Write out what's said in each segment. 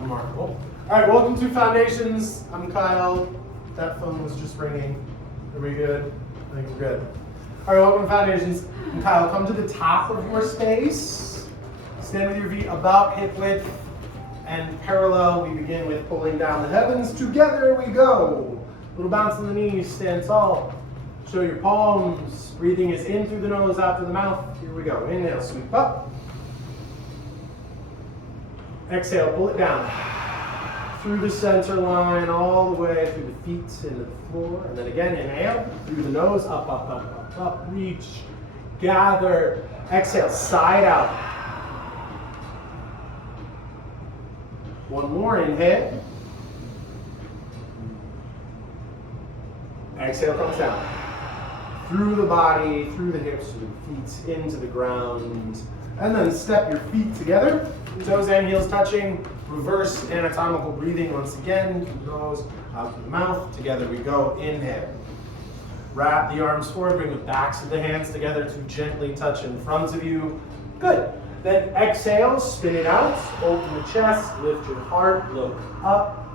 Remarkable. All right, welcome to Foundations. I'm Kyle. That phone was just ringing. Are we good? I think we're good. All right, welcome to Foundations. I'm Kyle. Come to the top of your space. Stand with your feet about hip width and parallel. We begin with pulling down the heavens. Together we go. Little bounce in the knees. Stand tall. Show your palms. Breathing is in through the nose, out through the mouth. Here we go. Inhale, sweep up. Exhale, pull it down. Through the center line, all the way through the feet into the floor. And then again, inhale, through the nose, up, up, up, up, up. Reach, gather. Exhale, side out. One more, inhale. Exhale, comes down. Through the body, through the hips, through the feet, into the ground. And then step your feet together. Toes and heels touching. Reverse anatomical breathing once again. Through the nose, out through the mouth. Together we go. Inhale. Wrap the arms forward. Bring the backs of the hands together to gently touch in front of you. Good. Then exhale, spin it out. Open the chest. Lift your heart. Look up.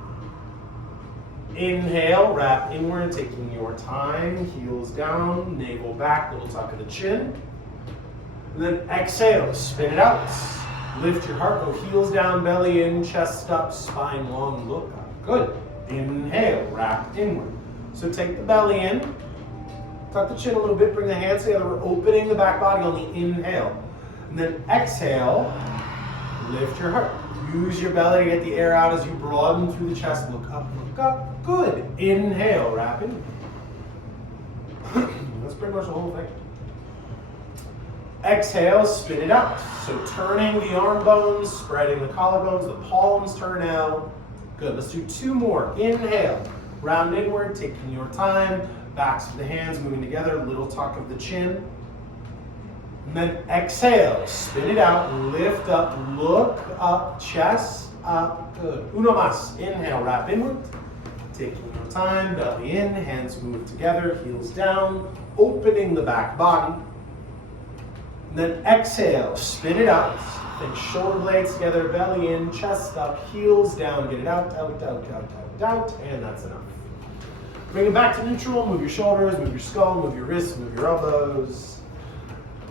Inhale, wrap inward, taking your time. Heels down, navel back, little tuck of the chin. And then exhale, spin it out. Lift your heart, go heels down, belly in, chest up, spine long, look up. Good. Inhale, wrap inward. So take the belly in, tuck the chin a little bit, bring the hands together. We're opening the back body on the inhale. And then exhale, lift your heart. Use your belly to get the air out as you broaden through the chest. Look up, look up. Good. Inhale, wrap in. That's pretty much the whole thing. Exhale, spin it out. So turning the arm bones, spreading the collarbones, the palms turn out. Good. Let's do two more. Inhale, round inward, taking your time. Backs of the hands moving together, little tuck of the chin. And then exhale, spin it out, lift up, look up, chest up. Good. Uno más. Inhale, wrap inward. Taking your time, belly in, hands move together, heels down, opening the back body. And then exhale, spin it out. Think shoulder blades together, belly in, chest up, heels down, get it out, out, out, out, out, out, and that's enough. Bring it back to neutral, move your shoulders, move your skull, move your wrists, move your elbows.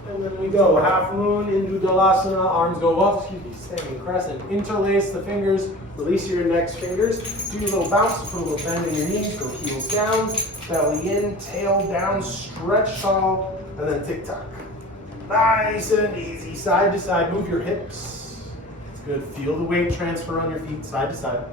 And then we go half moon into Dalasana, arms go up, staying crescent. Interlace the fingers, release your index fingers. Do a little bounce, put a little bend in your knees, go heels down, belly in, tail down, stretch tall, and then tick-tock. Nice and easy, side to side, move your hips. It's good, feel the weight transfer on your feet, side to side.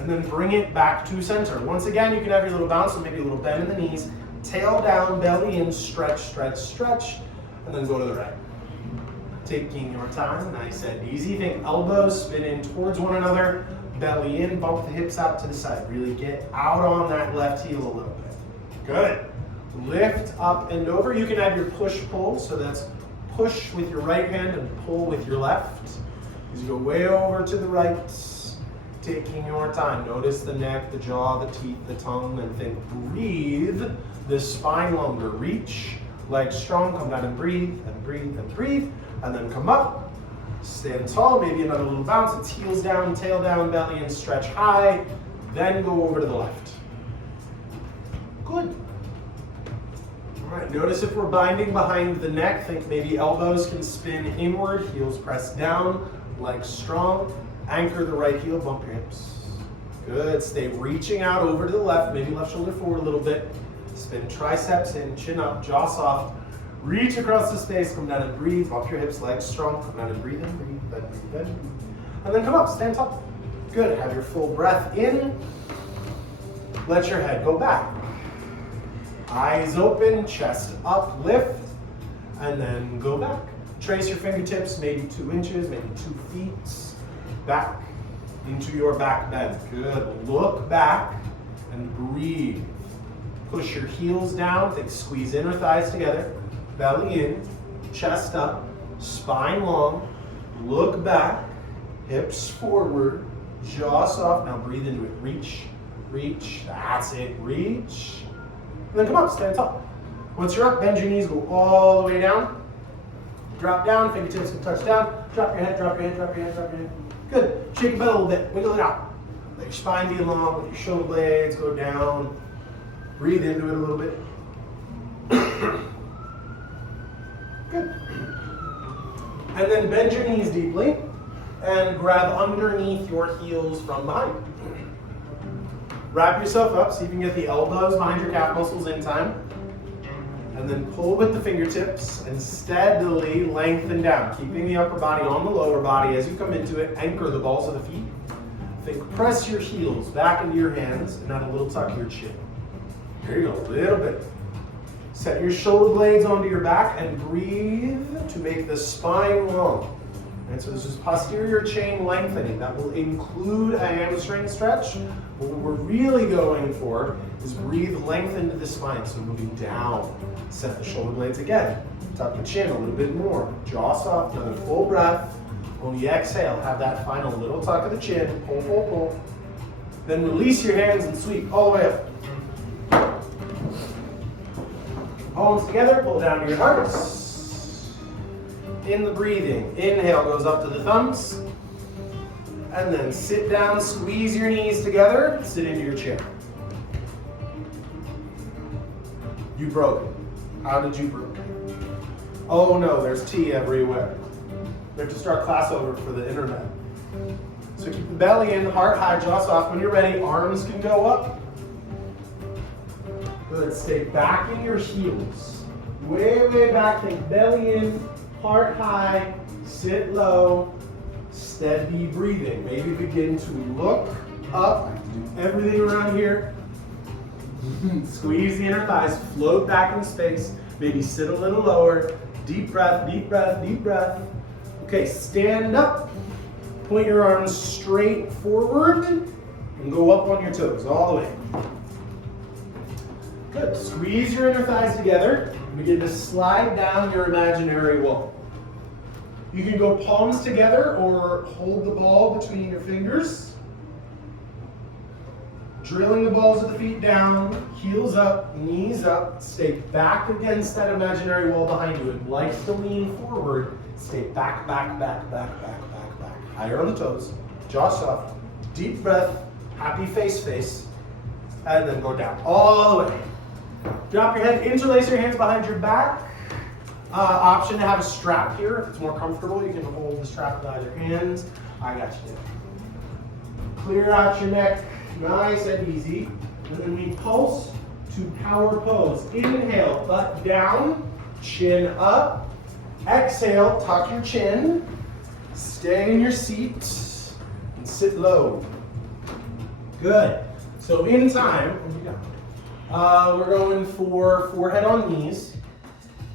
And then bring it back to center. Once again, you can have your little bounce, so maybe a little bend in the knees. Tail down, belly in, stretch, stretch, stretch, and then go to the right. Taking your time, nice and easy. Think elbows spin in towards one another, belly in, bump the hips out to the side. Really get out on that left heel a little bit. Good. Lift up and over. You can add your push-pull, so that's push with your right hand and pull with your left. As you go way over to the right, taking your time. Notice the neck, the jaw, the teeth, the tongue, and think breathe. The spine longer. Reach, legs strong, come down and breathe, and breathe, and breathe. And then come up, stand tall, maybe another little bounce. It's heels down, tail down, belly in, stretch high. Then go over to the left. Good. All right, notice if we're binding behind the neck, think maybe elbows can spin inward, heels press down, legs strong. Anchor the right heel, bump your hips. Good, stay reaching out over to the left, maybe left shoulder forward a little bit. Spin triceps in, chin up, jaw soft. Reach across the space, come down and breathe. Bump your hips, legs strong. Come down and breathe in, breathe, bend, breathe, bend. And then come up, stand tall. Good, have your full breath in. Let your head go back. Eyes open, chest up, lift, and then go back. Trace your fingertips, maybe 2 inches, maybe 2 feet. Back into your back bend. Good, look back and breathe. Push your heels down, think squeeze inner thighs together, belly in, chest up, spine long, look back, hips forward, jaw soft. Now breathe into it, reach, reach, that's it, reach. And then come up, stand tall. Once you're up, bend your knees, go all the way down. Drop down, fingertips can touch down. Drop your head, drop your head, drop your head, drop your head. Good. Shake your butt a little bit. Wiggle it out. Let your spine be long. Let your shoulder blades go down. Breathe into it a little bit. Good. And then bend your knees deeply and grab underneath your heels from behind. Wrap yourself up so you can get the elbows behind your calf muscles in time. And then pull with the fingertips and steadily lengthen down, keeping the upper body on the lower body as you come into it. Anchor the balls of the feet. Think press your heels back into your hands and add a little tuck to your chin. Here you go, a little bit. Set your shoulder blades onto your back and breathe to make the spine long. And so this is posterior chain lengthening. That will include a hamstring stretch. What we're really going for is breathe length into the spine. So moving down. Set the shoulder blades again. Tuck the chin a little bit more. Jaw soft, another full breath. When you exhale, have that final little tuck of the chin. Pull, pull, pull. Then release your hands and sweep all the way up. Palms together, pull down to your hearts. In the breathing, inhale goes up to the thumbs. And then sit down, squeeze your knees together, sit into your chair. You broke it. How did you break it? Oh no, there's tea everywhere. We have to start class over for the internet. So keep the belly in, heart high, jaw soft. When you're ready, arms can go up. Good, stay back in your heels. Way, way back, think belly in, heart high, sit low, steady breathing. Maybe begin to look up. I have to do everything around here. Squeeze the inner thighs, float back in space. Maybe sit a little lower. Deep breath, deep breath, deep breath. Okay, stand up. Point your arms straight forward and go up on your toes all the way. Good. Squeeze your inner thighs together. Begin to slide down your imaginary wall. You can go palms together or hold the ball between your fingers. Drilling the balls of the feet down, heels up, knees up. Stay back against that imaginary wall behind you. It likes to lean forward. Stay back, back, back, back, back, back, back. Higher on the toes, jaw soft, deep breath, happy face, and then go down all the way. Drop your head, interlace your hands behind your back. Option to have a strap here. If it's more comfortable, you can hold the strap with either hand. I got you. Clear out your neck, nice and easy. And then we pulse to power pose. Inhale, butt down, chin up. Exhale, tuck your chin. Stay in your seat and sit low. Good. So in time, we're going for forehead on knees,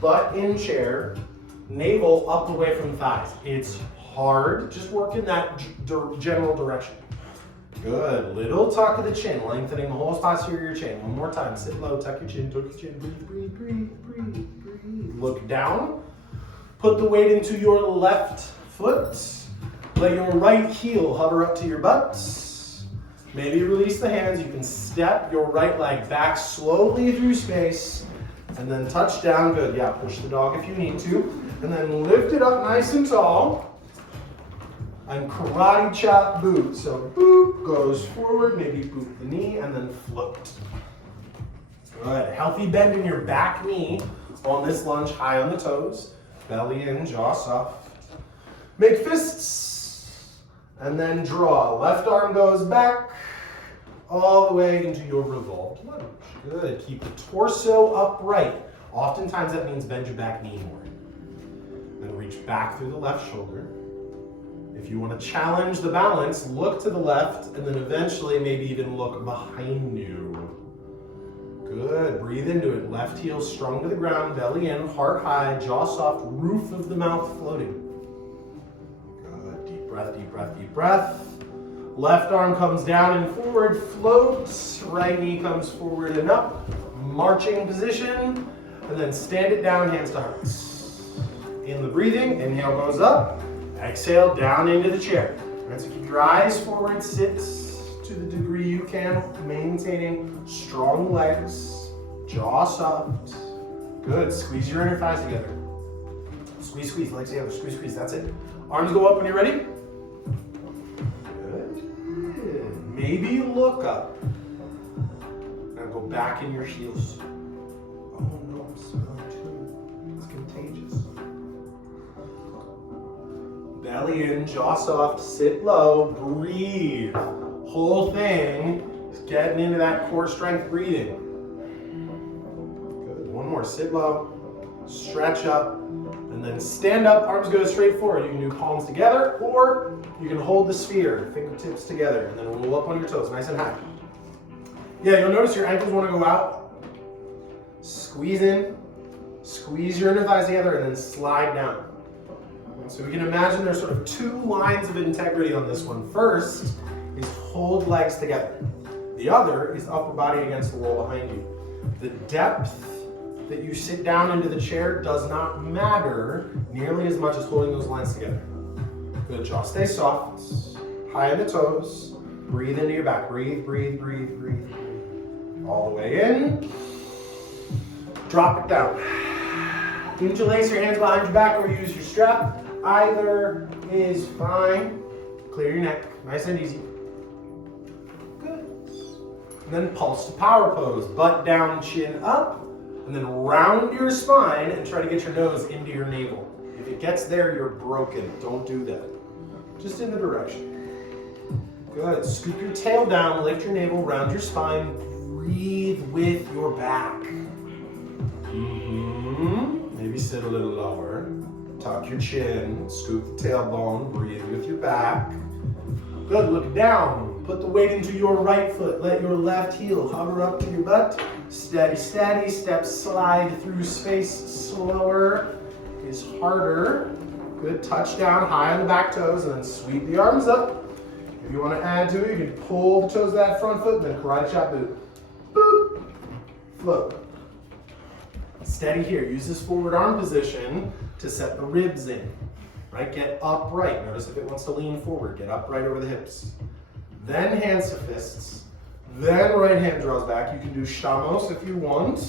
butt in chair, navel up away from thighs. It's hard, just work in that general direction. Good, little tuck of the chin, lengthening the whole posterior chain. One more time, sit low, tuck your chin, breathe, breathe, breathe, breathe, breathe. Look down, put the weight into your left foot, let your right heel hover up to your butt. Maybe release the hands. You can step your right leg back slowly through space and then touch down. Good. Yeah, push the dog if you need to. And then lift it up nice and tall. And karate chop boot. So boot goes forward, maybe boot the knee, and then float. Good. Healthy bend in your back knee on this lunge, high on the toes. Belly in, jaw soft. Make fists. And then draw. Left arm goes back all the way into your revolved lunge. Good. Keep the torso upright. Oftentimes that means bend your back knee more. Then reach back through the left shoulder. If you want to challenge the balance, look to the left and then eventually maybe even look behind you. Good. Breathe into it. Left heel strung to the ground, belly in, heart high, jaw soft, roof of the mouth floating. Good. Deep breath, deep breath, deep breath. Left arm comes down and forward, floats. Right knee comes forward and up. Marching position. And then stand it down, hands to hearts. In the breathing, inhale goes up. Exhale, down into the chair. All right, so keep your eyes forward, sit to the degree you can, maintaining strong legs, jaw soft. Good, squeeze your inner thighs together. Squeeze, squeeze, legs together, squeeze, squeeze, that's it. Arms go up when you're ready. Good. Maybe look up. Now go back in your heels. Oh no, I'm smelling too. It's contagious. Belly in, jaw soft, sit low, breathe. Whole thing is getting into that core strength breathing. Good, one more, sit low, stretch up, and then stand up, arms go straight forward. You can do palms together, or you can hold the sphere, fingertips together, and then roll up on your toes, nice and high. Yeah, you'll notice your ankles want to go out. Squeeze in, squeeze your inner thighs together, and then slide down. So we can imagine there's sort of two lines of integrity on this one. First is hold legs together. The other is upper body against the wall behind you. The depth that you sit down into the chair does not matter nearly as much as holding those lines together. Good, jaw stay soft, high in the toes. Breathe into your back, breathe, breathe, breathe, breathe. All the way in. Drop it down. Interlace your hands behind your back or use your strap. Either is fine. Clear your neck, nice and easy. Good. And then pulse to power pose. Butt down, chin up. And then round your spine and try to get your nose into your navel. If it gets there, you're broken. Don't do that. Just in the direction. Good. Scoop your tail down, lift your navel, round your spine. Breathe with your back. Maybe sit a little lower. Tuck your chin, scoop the tailbone, breathe with your back. Good, look down. Put the weight into your right foot. Let your left heel hover up to your butt. Steady, steady. Steps slide through space. Slower is harder. Good, touch down high on the back toes and then sweep the arms up. If you want to add to it, you can pull the toes of that front foot and then karate chop boot. Boop. Float. Steady here. Use this forward arm position to set the ribs in. Right? Get upright. Notice if it wants to lean forward. Get upright over the hips. Then hands to fists. Then right hand draws back. You can do shamos if you want.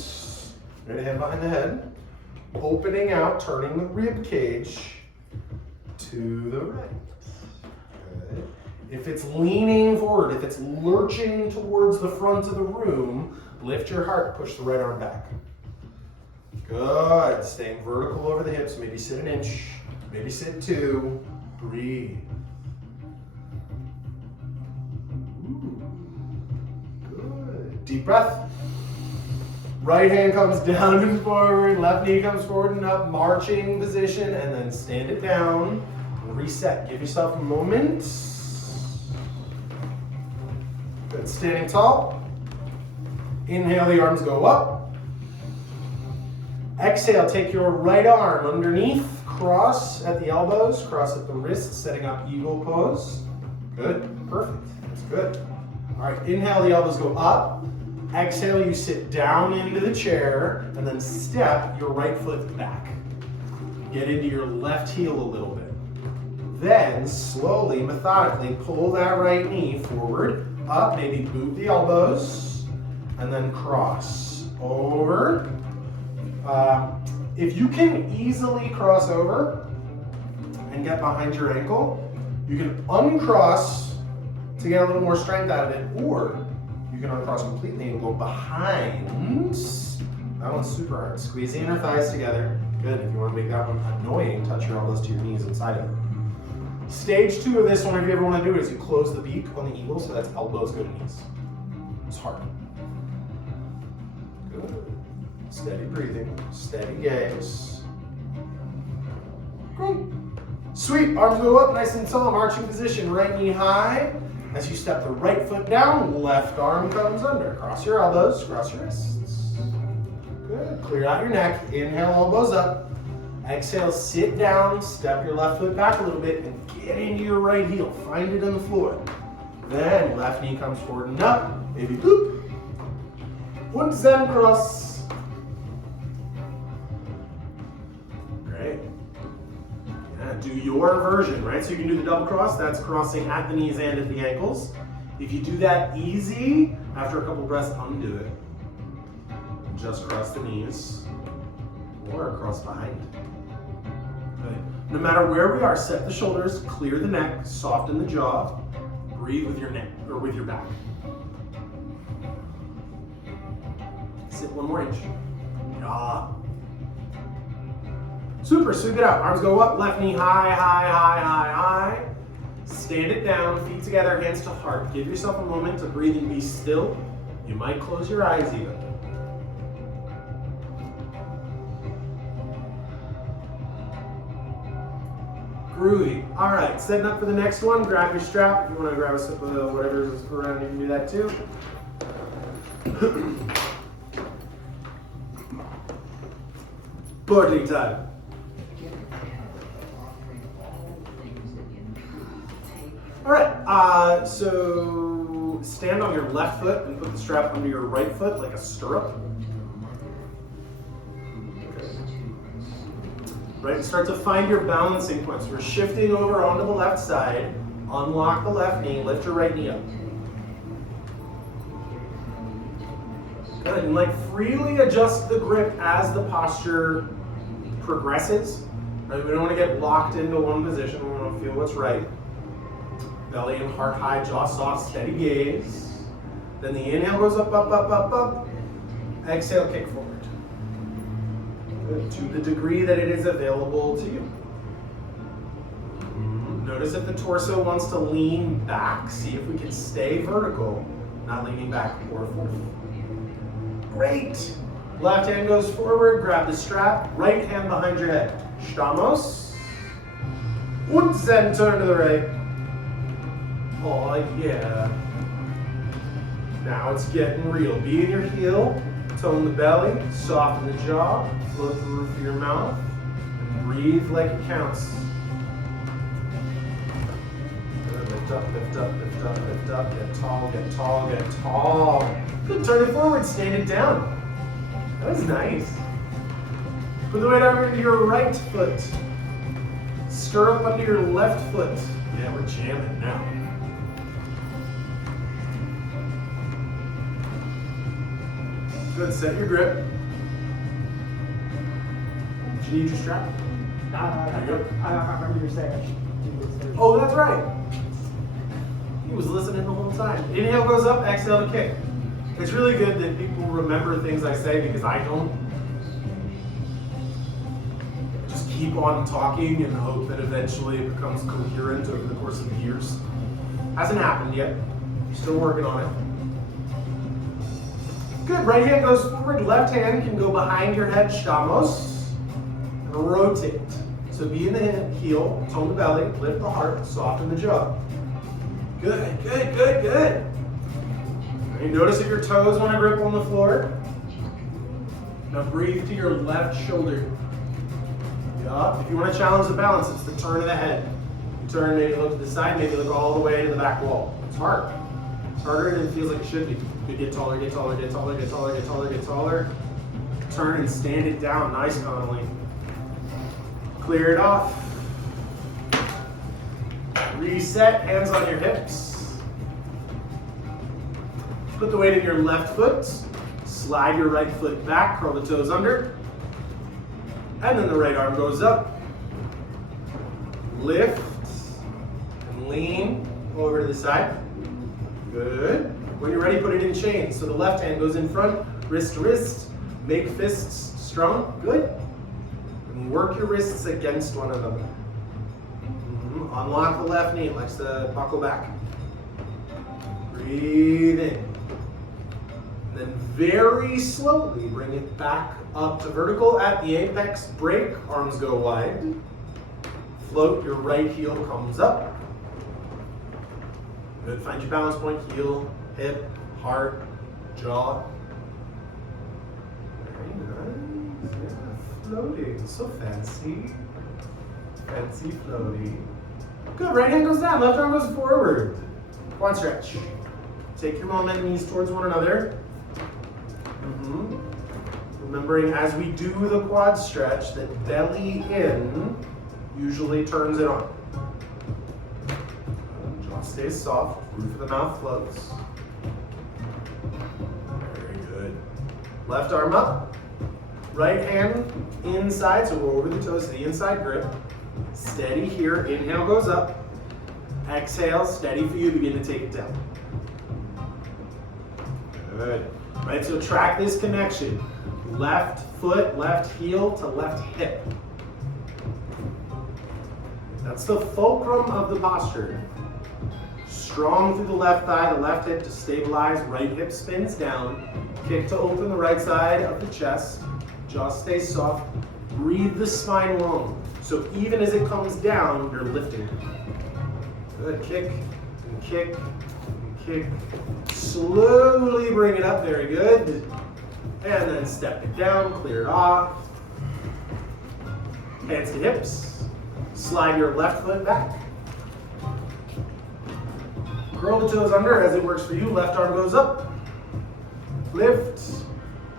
Right hand behind the head. Opening out, turning the rib cage to the right. Good. If it's leaning forward, if it's lurching towards the front of the room, lift your heart, push the right arm back. Good. Staying vertical over the hips. Maybe sit an inch. Maybe sit two. Breathe. Good. Deep breath. Right hand comes down and forward. Left knee comes forward and up. Marching position. And then stand it down. And reset. Give yourself a moment. Good. Standing tall. Inhale, the arms go up. Exhale, take your right arm underneath, cross at the elbows, cross at the wrists, setting up eagle pose. Good, perfect, that's good. All right, inhale, the elbows go up. Exhale, you sit down into the chair, and then step your right foot back. Get into your left heel a little bit. Then, slowly, methodically, pull that right knee forward, up, maybe boot the elbows, and then cross over. If you can easily cross over and get behind your ankle, you can uncross to get a little more strength out of it, or you can uncross completely and go behind. That one's super hard. Squeeze the inner thighs together. Good. If you want to make that one annoying, touch your elbows to your knees inside of it. Stage 2 of this one, if you ever want to do it, is you close the beak on the eagle, so that's elbows go to knees. It's hard. Good. Steady breathing, steady gaze. Great. Sweet, arms go up, nice and tall, marching position, right knee high. As you step the right foot down, left arm comes under. Cross your elbows, cross your wrists. Good, clear out your neck, inhale, elbows up. Exhale, sit down, step your left foot back a little bit, and get into your right heel. Find it on the floor. Then, left knee comes forward and up, maybe boop. Und Zen cross. Do your version, right? So you can do the double cross, that's crossing at the knees and at the ankles. If you do that easy, after a couple breaths, undo it. Just cross the knees or cross behind. No matter where we are, set the shoulders, clear the neck, soften the jaw, breathe with your neck or with your back. Sit 1 more inch. Yeah. Super, sweep it out. Arms go up, left knee high, high, high, high, high. Stand it down, feet together, hands to heart. Give yourself a moment to breathe and be still. You might close your eyes even. Groovy. All right, setting up for the next one. Grab your strap. If you want to grab a sip of whatever's around, you can do that too. Party time. All right, so stand on your left foot and put the strap under your right foot like a stirrup. Right, start to find your balancing points. We're shifting over onto the left side. Unlock the left knee, lift your right knee up. Good, and like freely adjust the grip as the posture progresses. Right, we don't want to get locked into one position. We want to feel what's right. Belly and heart high, jaw soft, steady gaze. Then the inhale goes up, up, up, up, up. Exhale, kick forward. Good. To the degree that it is available to you. Notice if the torso wants to lean back. See if we can stay vertical, not leaning back or forth. Great. Left hand goes forward, grab the strap. Right hand behind your head. Stamos. Und then turn to the right. Oh yeah. Now it's getting real. Be in your heel, tone the belly, soften the jaw, float the roof of your mouth, and breathe like it counts. Good. Lift up, lift up, lift up, lift up. Get tall, get tall, get tall. Good. Turn it forward, stand it down. That was nice. Put the weight under your right foot. Stirrup under your left foot. Yeah, we're jamming now. Good, set your grip. Do you need your strap? There you go. I remember you saying. Oh, that's right. He was listening the whole time. Inhale goes up, exhale to kick. It's really good that people remember things I say because I don't. Just keep on talking and hope that eventually it becomes coherent over the course of years. Hasn't happened yet. You're still working on it. Good, right hand goes forward, left hand can go behind your head, stamos, and rotate. So be in the heel, tone the belly, lift the heart, soften the jaw. Good, good, good, good. And notice if your toes want to grip on the floor. Now breathe to your left shoulder. Yup, if you want to challenge the balance, it's the turn of the head. You turn, maybe look to the side, maybe look all the way to the back wall. It's hard. It's harder than it feels like it should be. You get taller, get taller, get taller, get taller, get taller, get taller. Turn and stand it down, nice Connolly. Clear it off. Reset, hands on your hips. Put the weight in your left foot. Slide your right foot back, curl the toes under. And then the right arm goes up. Lift and lean over to the side. Good. When you're ready, put it in chains. So the left hand goes in front, wrist to wrist. Make fists strong. Good. And work your wrists against one another. Unlock the left knee. It likes to buckle back. Breathe in. And then very slowly bring it back up to vertical. At the apex, break. Arms go wide. Float. Your right heel comes up. Good. Find your balance point. Heel, hip, heart, jaw. Very nice. Yeah, floating. So fancy. Fancy floating. Good. Right hand goes down. Left arm goes forward. Quad stretch. Take your moment, knees towards one another. Remembering as we do the quad stretch that belly in usually turns it on. Jaw stays soft, roof of the mouth floats. Very good. Left arm up. Right hand inside, so we're over the toes to the inside grip. Steady here, inhale goes up. Exhale, steady for you, begin to take it down. Good. Right, so track this connection. Left foot, left heel to left hip. That's the fulcrum of the posture. Strong through the left thigh, the left hip to stabilize, right hip spins down. Kick to open the right side of the chest. Jaw stays soft. Breathe the spine long. So even as it comes down, you're lifting. Good, kick and kick and kick. Slowly bring it up, very good. And then step it down, clear it off. Hands to hips. Slide your left foot back. Curl the toes under as it works for you. Left arm goes up. Lift,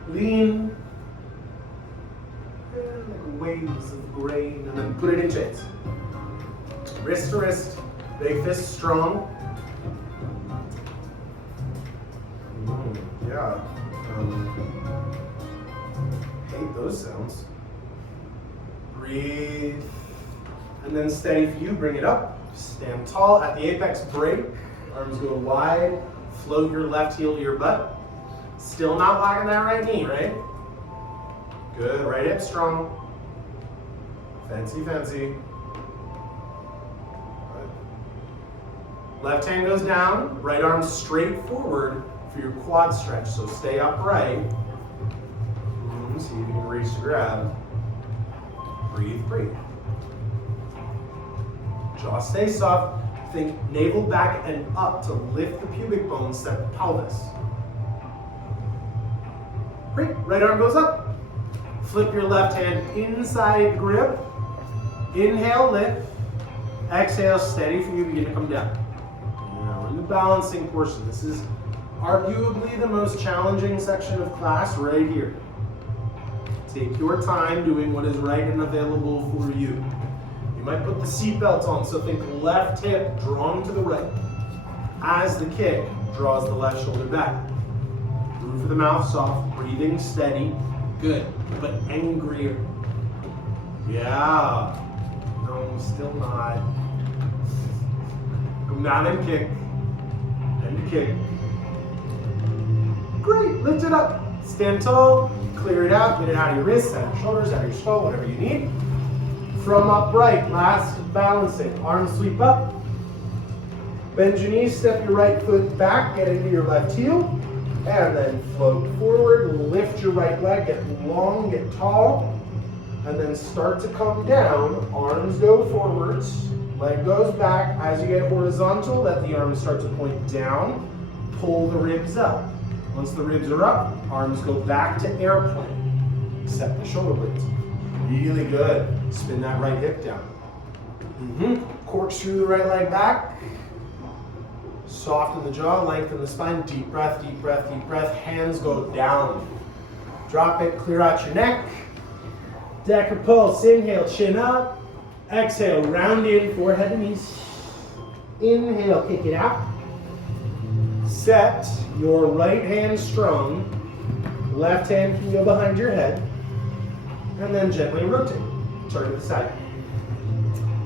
lean, and like waves of grain, and then put it in chains. Wrist to wrist, big fist strong. Yeah. Hate those sounds. Breathe. And then steady for you, bring it up. Stand tall at the apex, break. Arms go wide. Float your left heel to your butt. Still not locking that right knee, right? Good, right hip strong. Fancy, fancy. Good. Left hand goes down, right arm straight forward for your quad stretch. So stay upright. See if you can reach to grab. Breathe, breathe. Jaw stays soft. Think navel back and up to lift the pubic bone, set the pelvis. Great, right arm goes up. Flip your left hand inside grip. Inhale, lift. Exhale, steady for you, begin to come down. Now in the balancing portion, this is arguably the most challenging section of class right here. Take your time doing what is right and available for you. You might put the seatbelt on, so think left hip drawn to the right. As the kick draws the left shoulder back. Roof of the mouth soft, breathing steady. Good, but angrier. Yeah. No, still not. Come down and kick. And kick. Great, lift it up. Stand tall, clear it out, get it out of your wrists, out of your shoulders, out of your skull, whatever you need. From upright, last balancing. Arms sweep up. Bend your knees, step your right foot back, get into your left heel. And then float forward, lift your right leg, get long, get tall. And then start to come down, arms go forwards, leg goes back. As you get horizontal, let the arms start to point down, pull the ribs up. Once the ribs are up, arms go back to airplane. Set the shoulder blades. Really good. Spin that right hip down. Corkscrew the right leg back. Soften the jaw, lengthen the spine. Deep breath, deep breath, deep breath. Hands go down. Drop it, clear out your neck. Decker pulse, inhale, chin up. Exhale, round in, forehead and knees. Inhale, kick it out. Set your right hand strong. Left hand can go behind your head. And then gently rotate. Turn to the side.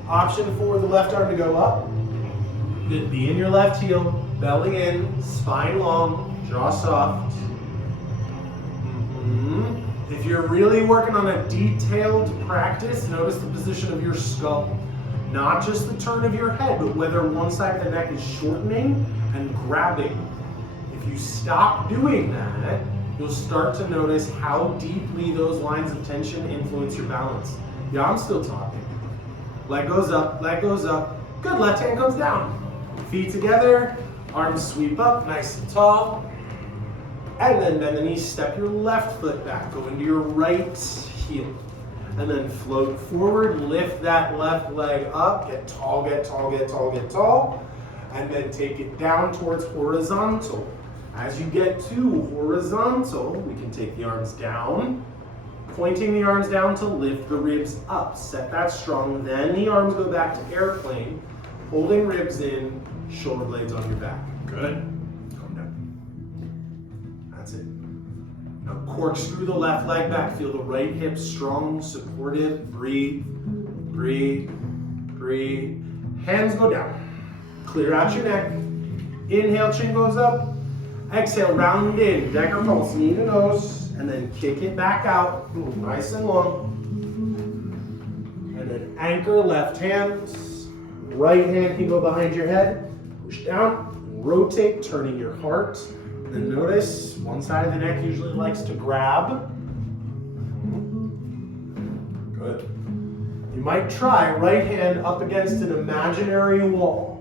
Option for the left arm to go up. Be in your left heel, belly in, spine long, jaw soft. If you're really working on a detailed practice, notice the position of your skull. Not just the turn of your head, but whether one side of the neck is shortening and grabbing. If you stop doing that, you'll start to notice how deeply those lines of tension influence your balance. Yeah, I'm still talking. Leg goes up, leg goes up. Good, left hand comes down. Feet together, arms sweep up, nice and tall. And then bend the knees, step your left foot back, go into your right heel. And then float forward, lift that left leg up, get tall, get tall, get tall, get tall. And then take it down towards horizontal. As you get to horizontal, we can take the arms down, pointing the arms down to lift the ribs up. Set that strong, then the arms go back to airplane, holding ribs in, shoulder blades on your back. Good. Calm down. That's it. Now corkscrew the left leg back. Feel the right hip strong, supportive. Breathe, breathe. Breathe. Hands go down. Clear out your neck. Inhale, chin goes up. Exhale, round in. Dagger pulse, knee to nose. And then kick it back out. Ooh, nice and long. And then anchor left hand. Right hand can go behind your head. Push down. Rotate, turning your heart. And then notice one side of the neck usually likes to grab. Good. You might try right hand up against an imaginary wall.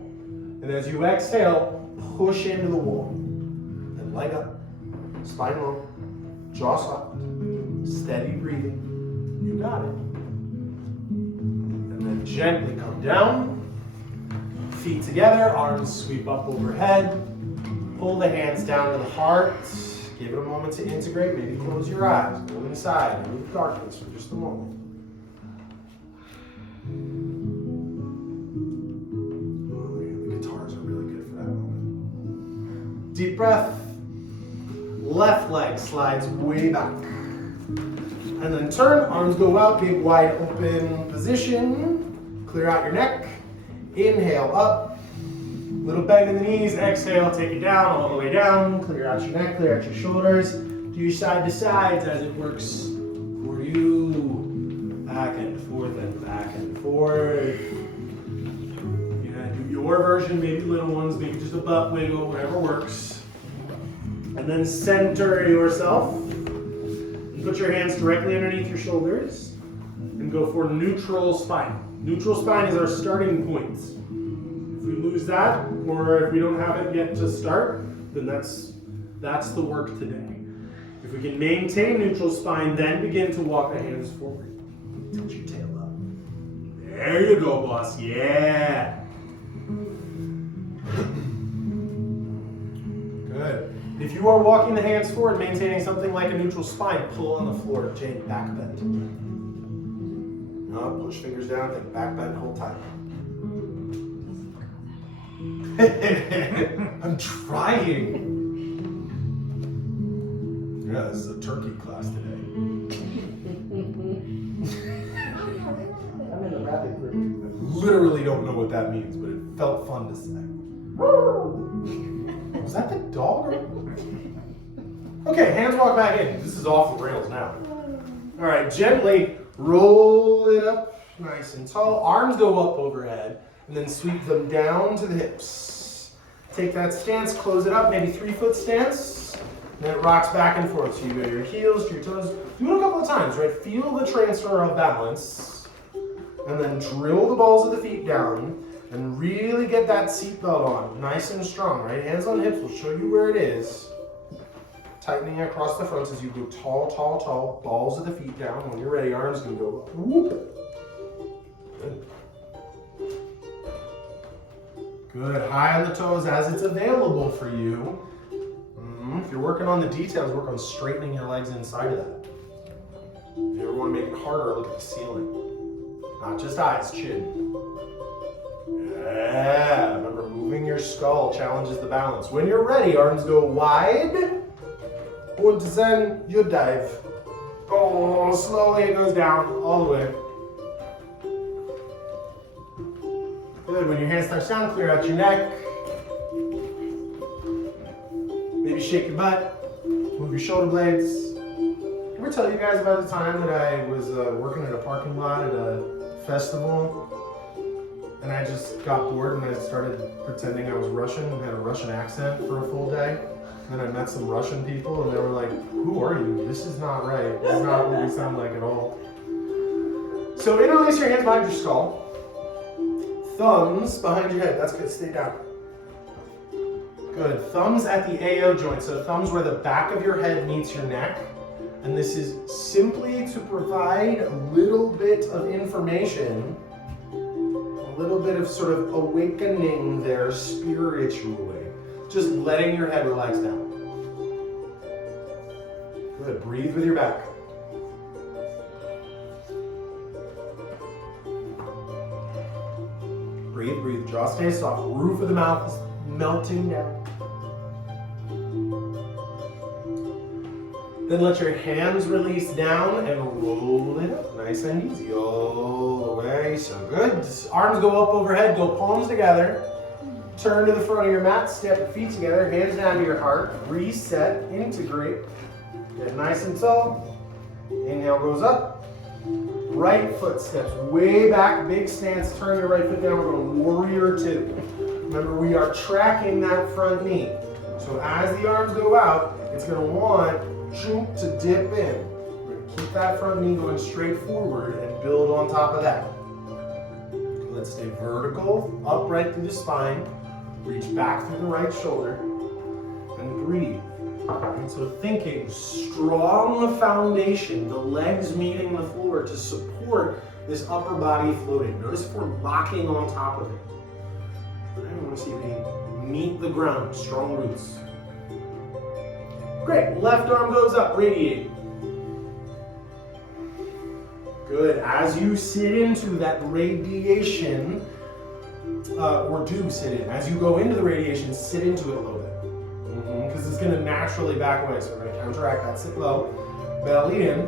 And as you exhale, push into the wall. And leg up. Spine long. Jaw soft. Steady breathing. You got it. And then gently come down. Feet together, arms sweep up overhead. Pull the hands down to the heart. Give it a moment to integrate. Maybe close your eyes. Go inside. Move darkness for just a moment. Oh, yeah, the guitars are really good for that moment. Deep breath. Left leg slides way back. And then turn. Arms go out. Big wide open position. Clear out your neck. Inhale up, little bend in the knees, exhale, take it down, all the way down, clear out your neck, clear out your shoulders, do your side to sides as it works for you, back and forth and back and forth. Yeah, do your version, maybe little ones, maybe just a butt wiggle, whatever works. And then center yourself, and put your hands directly underneath your shoulders, and go for neutral spine. Neutral spine is our starting point. If we lose that, or if we don't have it yet to start, then that's the work today. If we can maintain neutral spine, then begin to walk the hands forward. Tilt your tail up. There you go, boss. Yeah. Good. If you are walking the hands forward, maintaining something like a neutral spine, pull on the floor, Jane, back bend. No, push fingers down, think back bend, hold tight. I'm trying. Yeah, this is a turkey class today. I'm in the rabbit group. I literally don't know what that means, but it felt fun to say. Was that the dog? Okay, hands walk back in. This is off the rails now. All right, gently roll it up nice and tall. Arms go up overhead, and then sweep them down to the hips. Take that stance, close it up, maybe 3-foot stance. Then it rocks back and forth. So you go your heels to your toes. Do it a couple of times, right? Feel the transfer of balance. And then drill the balls of the feet down. And really get that seatbelt on, nice and strong, right? Hands on hips will show you where it is. Tightening across the fronts as you go tall, tall, tall. Balls of the feet down. When you're ready, arms can go up. Whoop. Good. Good. High on the toes as it's available for you. If you're working on the details, work on straightening your legs inside of that. If you ever want to make it harder, look at the ceiling. Not just eyes, chin. Yeah, remember moving your skull challenges the balance. When you're ready, arms go wide. Und then you dive. Oh, slowly it goes down all the way. Good, when your hands touch down, clear out your neck. Maybe shake your butt, move your shoulder blades. Ever tell you guys about the time that I was working in a parking lot at a festival? And I just got bored and I started pretending I was Russian and had a Russian accent for a full day. And then I met some Russian people and they were like, who are you? This is not right. This is not what we sound like at all. So interlace your hands behind your skull. Thumbs behind your head. That's good. Stay down. Good. Thumbs at the AO joint. So thumbs where the back of your head meets your neck. And this is simply to provide a little bit of information, a little bit of sort of awakening there spiritually. Just letting your head relax down. Good. Breathe with your back. Breathe, breathe. Jaw stays soft. Roof of the mouth is melting down. Then let your hands release down and roll it up. Nice and easy all the way. So good. Arms go up overhead, go palms together. Turn to the front of your mat, step your feet together, hands down to your heart. Reset, integrate. Get nice and tall. Inhale goes up. Right foot steps way back, big stance. Turn your right foot down. We're going warrior two. Remember, we are tracking that front knee. So as the arms go out, it's going to want to dip in. We're going to keep that front knee going straight forward and build on top of that. Let's stay vertical, upright through the spine. Reach back through the right shoulder and breathe. And so thinking strong foundation, the legs meeting the floor to support this upper body floating. Notice if we're locking on top of it. I want to see if we can meet the ground, strong roots. Great, left arm goes up, radiate. Good, as you sit into that radiation, or do sit in, as you go into the radiation, sit into it a little bit. Because it's going to naturally back away, so we're going to counteract that. Sit low, belly in,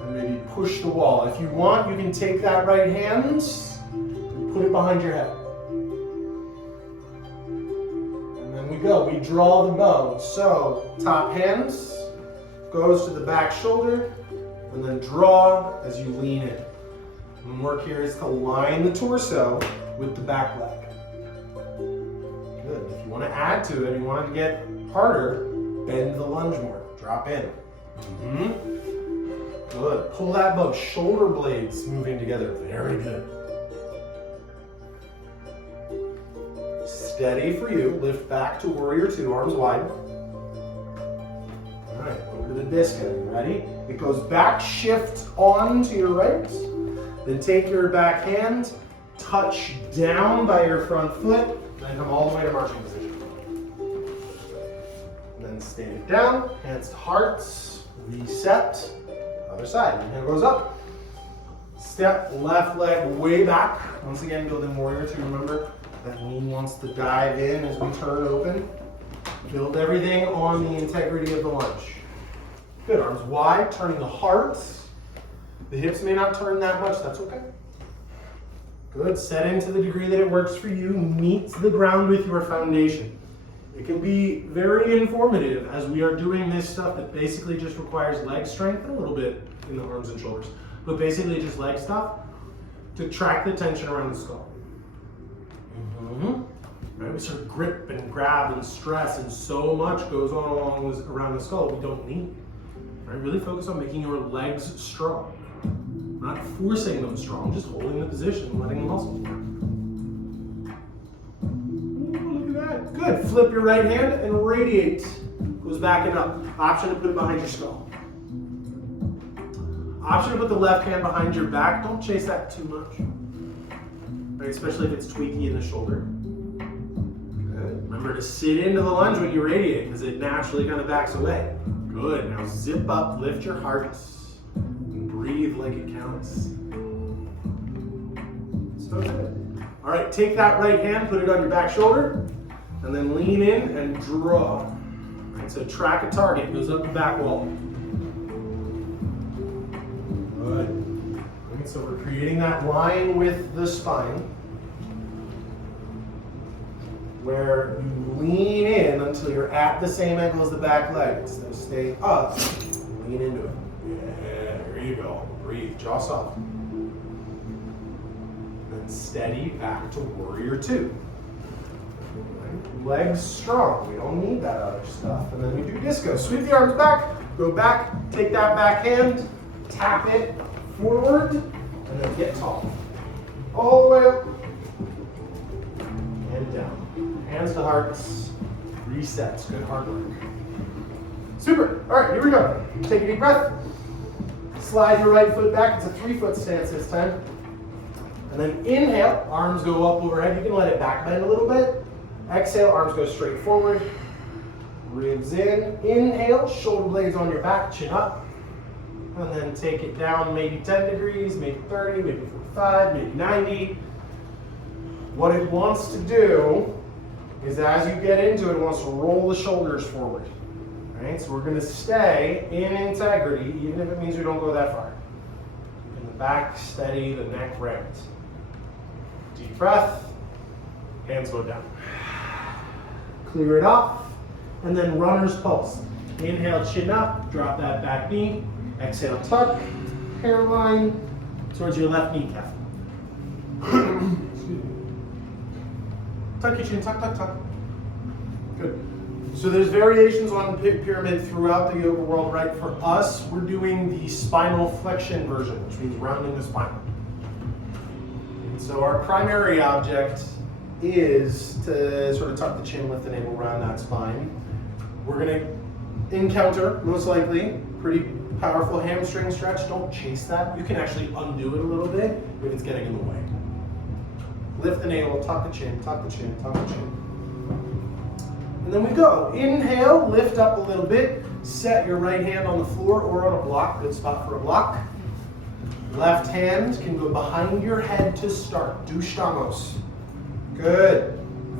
and maybe push the wall. If you want, you can take that right hand and put it behind your head. Go. We draw the bow. So top hands goes to the back shoulder and then draw as you lean in. And the work here is to line the torso with the back leg. Good. If you want to add to it, you want it to get harder, bend the lunge more. Drop in. Good. Pull that bow. Shoulder blades moving together. Very good. Steady for you. Lift back to warrior two, arms wide. All right, over to the disc. Ready? It goes back, shift on to your right. Then take your back hand, touch down by your front foot, then come all the way to marching position. And then stand down, hands to hearts, reset. Other side. Inhale goes up. Step left leg way back. Once again, building warrior two. Remember, that knee wants to dive in as we turn open. Build everything on the integrity of the lunge. Good, arms wide, turning the heart. The hips may not turn that much, that's okay. Good, set in to the degree that it works for you. Meet the ground with your foundation. It can be very informative as we are doing this stuff that basically just requires leg strength, a little bit in the arms and shoulders, but basically just leg stuff to track the tension around the skull. Right, we sort of grip and grab and stress, and so much goes on around the skull we don't need. Right, really focus on making your legs strong, not forcing them strong, just holding the position, letting the muscles work. Ooh, look at that. Good. Flip your right hand and radiate. Goes back and up. Option to put it behind your skull. Option to put the left hand behind your back. Don't chase that too much. Right, especially if it's tweaky in the shoulder. Good. Remember to sit into the lunge when you radiate because it naturally kind of backs away. Good. Now zip up, lift your heart, and breathe like it counts. So good. All right, take that right hand, put it on your back shoulder, and then lean in and draw. All right, so track a target, goes up the back wall. Good. So we're creating that line with the spine where you lean in until you're at the same angle as the back leg. So stay up, lean into it. Yeah, there you go. Breathe, jaw soft. Then steady back to warrior two. Legs strong, we don't need that other stuff. And then we do disco. Sweep the arms back, go back, take that back hand, tap it forward, and then get tall. All the way up and down. Hands to hearts, resets. Good hard work. Super. All right, here we go. Take a deep breath. Slide your right foot back. It's a 3-foot stance this time. And then inhale, arms go up overhead. You can let it back bend a little bit. Exhale, arms go straight forward. Ribs in. Inhale, shoulder blades on your back, chin up. And then take it down maybe 10 degrees, maybe 30, maybe 45, maybe 90. What it wants to do is as you get into it, it wants to roll the shoulders forward. Right, so we're going to stay in integrity, even if it means we don't go that far. In the back, steady, the neck rounds. Deep breath, hands go down. Clear it off, and then runner's pulse. Inhale, chin up, drop that back knee. Exhale, tuck, hairline towards your left kneecap. Tuck your chin, tuck, tuck, tuck. Good. So there's variations on pyramid throughout the yoga world, right? For us, we're doing the spinal flexion version, which means rounding the spine. So our primary object is to sort of tuck the chin, lift the navel, round that spine. We're gonna encounter, most likely, pretty powerful hamstring stretch. Don't chase that. You can actually undo it a little bit if it's getting in the way. Lift the navel, tuck the chin, tuck the chin, tuck the chin. And then we go. Inhale, lift up a little bit. Set your right hand on the floor or on a block. Good spot for a block. Left hand can go behind your head to start. Do shtamos. Good.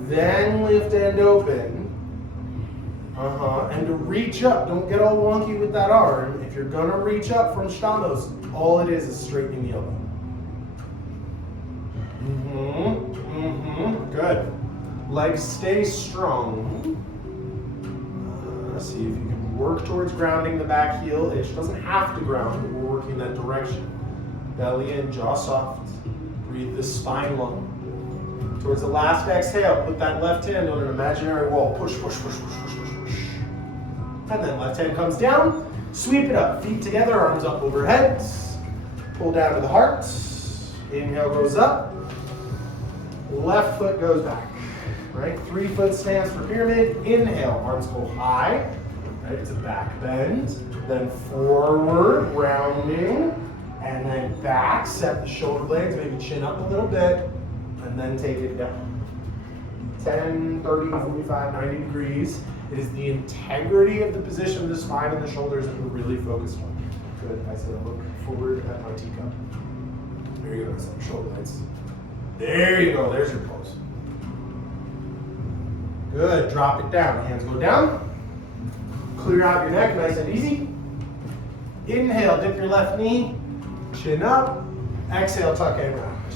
Then lift and open. And to reach up. Don't get all wonky with that arm. If you're going to reach up from shtamos, all it is straightening the elbow. Good. Legs stay strong. See if you can work towards grounding the back heel. It doesn't have to ground, but we're working that direction. Belly in, jaw soft. Breathe the spine long. Towards the last exhale, put that left hand on an imaginary wall. Push, push, push, push, push, push, push. And then left hand comes down. Sweep it up. Feet together, arms up overhead. Pull down to the heart. Inhale goes up. Left foot goes back. Right, 3-foot stance for pyramid. Inhale, arms go high. Right, it's a back bend. Then forward, rounding, and then back. Set the shoulder blades, maybe chin up a little bit, and then take it down. 10, 30, 45, 90 degrees. It is the integrity of the position of the spine and the shoulders that we're really focused on. Good. I said look forward at my teacup. There you go. Set shoulder blades. There you go. There's your pose. Good, drop it down. Hands go down. Clear out your neck, nice and easy. Inhale, dip your left knee. Chin up. Exhale, tuck and round.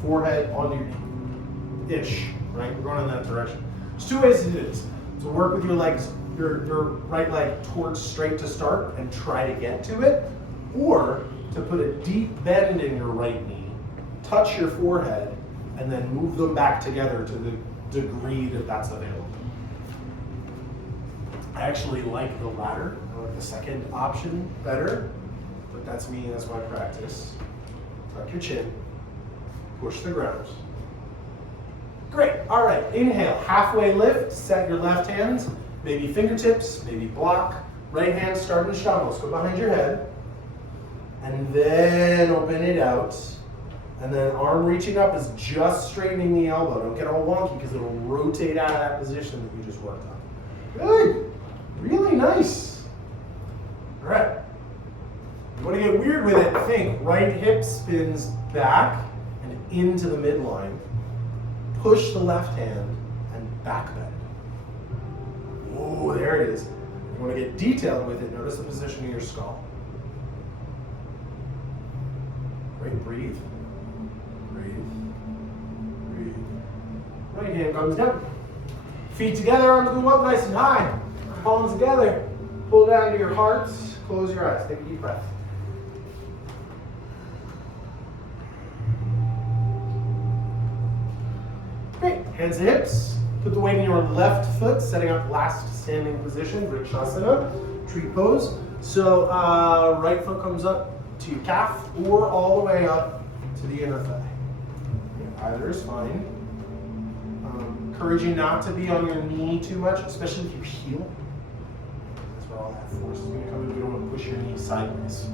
Forehead onto your knee. Ish, right? We're going in that direction. There's two ways to do this. So work with your legs, your right leg towards straight to start and try to get to it. Or to put a deep bend in your right knee, touch your forehead, and then move them back together to the degree that that's available. I actually like the latter. I like the second option better, but that's me, that's my practice. Tuck your chin, push the ground. Great, all right, inhale, halfway lift, set your left hands, maybe fingertips, maybe block. Right hand start in shtamos, go behind your head, and then open it out. And then arm reaching up is just straightening the elbow. Don't get all wonky because it'll rotate out of that position that you just worked on. Good. Really nice. All right. You want to get weird with it, think right hip spins back and into the midline. Push the left hand and back bend. Oh, there it is. You want to get detailed with it, notice the position of your skull. Great, breathe. Breathe. Right hand comes down. Feet together, arms go up nice and high. Palms together. Pull down to your heart. Close your eyes. Take a deep breath. Great. Hands to hips. Put the weight in your left foot, setting up last standing position, Vrikshasana, tree pose. So right foot comes up to your calf or all the way up to the inner thigh. Either is fine. Encourage you not to be on your knee too much, especially if you heel. That's where all that force is going to come in. You don't want to push your knee sideways.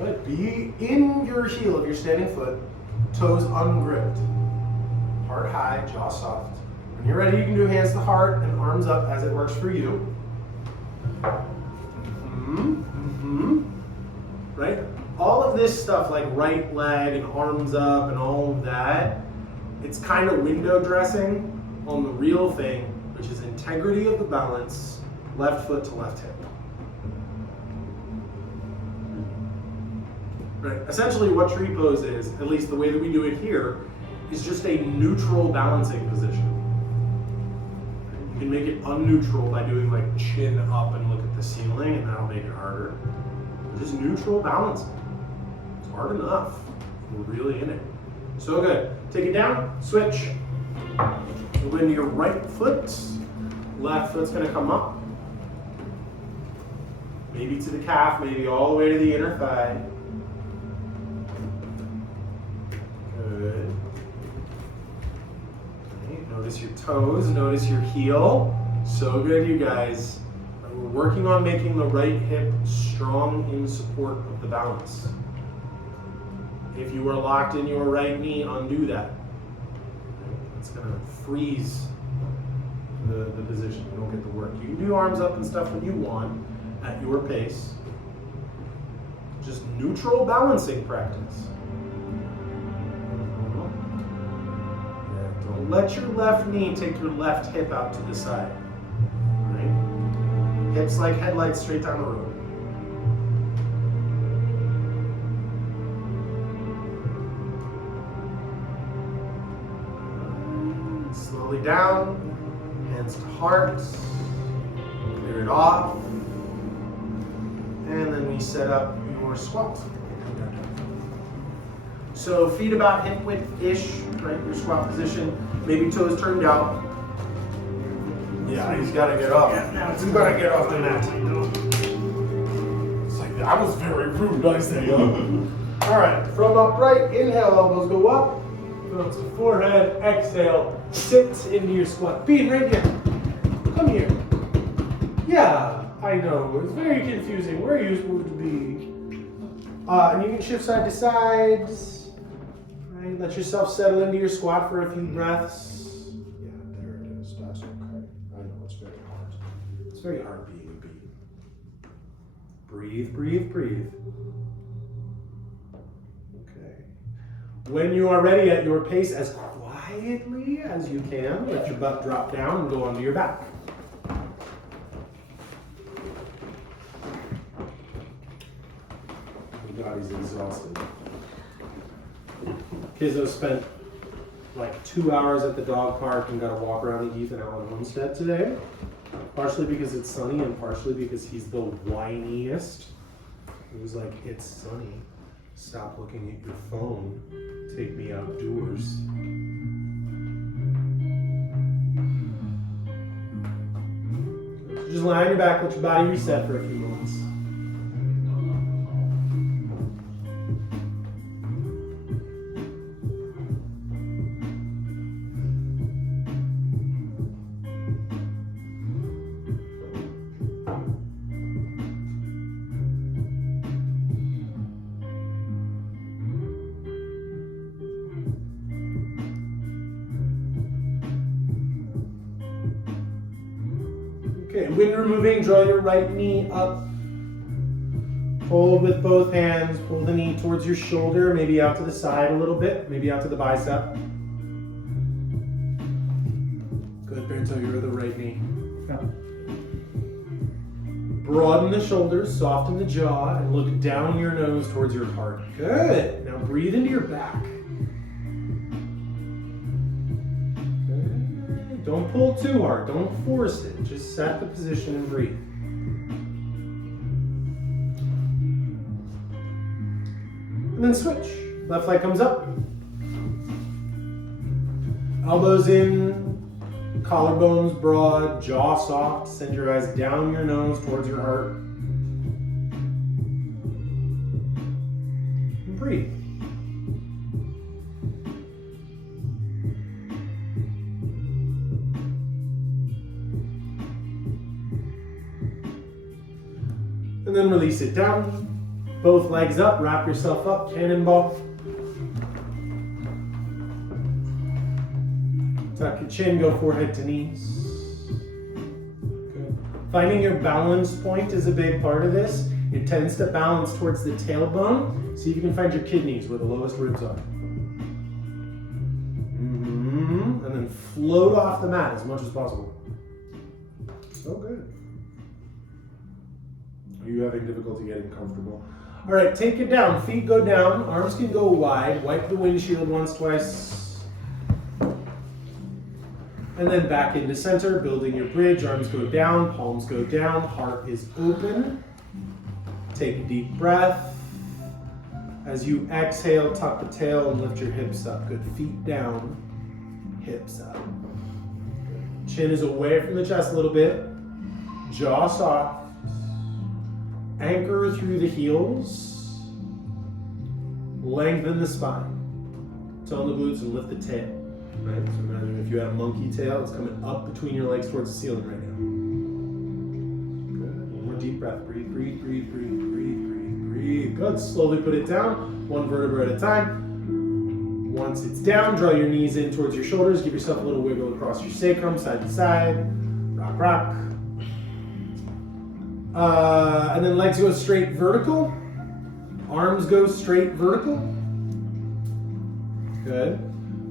But be in your heel of your standing foot, toes ungripped. Heart high, jaw soft. When you're ready, you can do hands to heart and arms up as it works for you. Right? All of this stuff like right leg and arms up and all of that, it's kind of window dressing on the real thing, which which is integrity of the balance, left foot to left hip. Right. Essentially what tree pose is, at least the way that we do it here, is just a neutral balancing position. You can make it unneutral by doing like chin up and look at the ceiling, and that'll make it harder. Just neutral balancing. It's hard enough. We're really in it. So good. Take it down, switch. Go into your right foot. Left foot's gonna come up. Maybe to the calf, maybe all the way to the inner thigh. Good. Okay, notice your toes, notice your heel. So good, you guys. We're working on making the right hip strong in support of the balance. If you are locked in your right knee, undo that. It's going to freeze the position. You don't get the work. You can do arms up and stuff when you want at your pace. Just neutral balancing practice. Yeah, don't let your left knee take your left hip out to the side. Right? Hips like headlights straight down the road. Slowly down, hands to heart, clear it off, and then we set up your squat. So feet about hip width-ish, right, your squat position, maybe toes turned out. Yeah, he's got to get off. He's got to get off the mat. It's like, that was very rude, I say. All right, from upright, inhale, elbows go up. Go to forehead, exhale, sit into your squat. Bean, right here. Come here. Yeah, I know. It's very confusing. Where are you supposed to be? And you can shift side to side. Right? Let yourself settle into your squat for a few breaths. Yeah, there it is. That's okay. I know it's very hard. It's very hard being a bee. Breathe, breathe, breathe. When you are ready at your pace, as quietly as you can, let your butt drop down and go onto your back. My body's exhausted. Kizzo spent like 2 hours at the dog park and got to walk around the Ethan Allen homestead today. Partially because it's sunny and partially because he's the whiniest. He was like, it's sunny. Stop looking at your phone. Take me outdoors. So just lie on your back, let your body reset for a few moments. Okay, when you're moving, draw your right knee up. Hold with both hands. Pull the knee towards your shoulder, maybe out to the side a little bit, maybe out to the bicep. Good, Berto, you're the right knee. Yeah. Broaden the shoulders, soften the jaw, and look down your nose towards your heart. Good. Now breathe into your back. Don't pull too hard. Don't force it. Just set the position and breathe. And then switch. Left leg comes up. Elbows in, collarbones broad, jaw soft. Send your eyes down your nose towards your heart. And breathe. And then release it down. Both legs up, wrap yourself up, cannonball. Tuck your chin, go forehead to knees. Good. Finding your balance point is a big part of this. It tends to balance towards the tailbone. See if you can find your kidneys where the lowest ribs are. And then float off the mat as much as possible. Oh, good. Are you having difficulty getting comfortable? All right, take it down. Feet go down. Arms can go wide. Wipe the windshield once, twice. And then back into center, building your bridge. Arms go down, palms go down. Heart is open. Take a deep breath. As you exhale, tuck the tail and lift your hips up. Good. Feet down, hips up. Good. Chin is away from the chest a little bit. Jaw soft. Anchor through the heels. Lengthen the spine. Tone the glutes and lift the tail. Right? So imagine if you had a monkey tail, it's coming up between your legs towards the ceiling right now. Good. One more deep breath. Breathe, breathe, breathe, breathe, breathe, breathe, breathe. Good. Slowly put it down, one vertebra at a time. Once it's down, draw your knees in towards your shoulders. Give yourself a little wiggle across your sacrum, side to side. Rock, rock. And then legs go straight vertical. Arms go straight vertical. Good.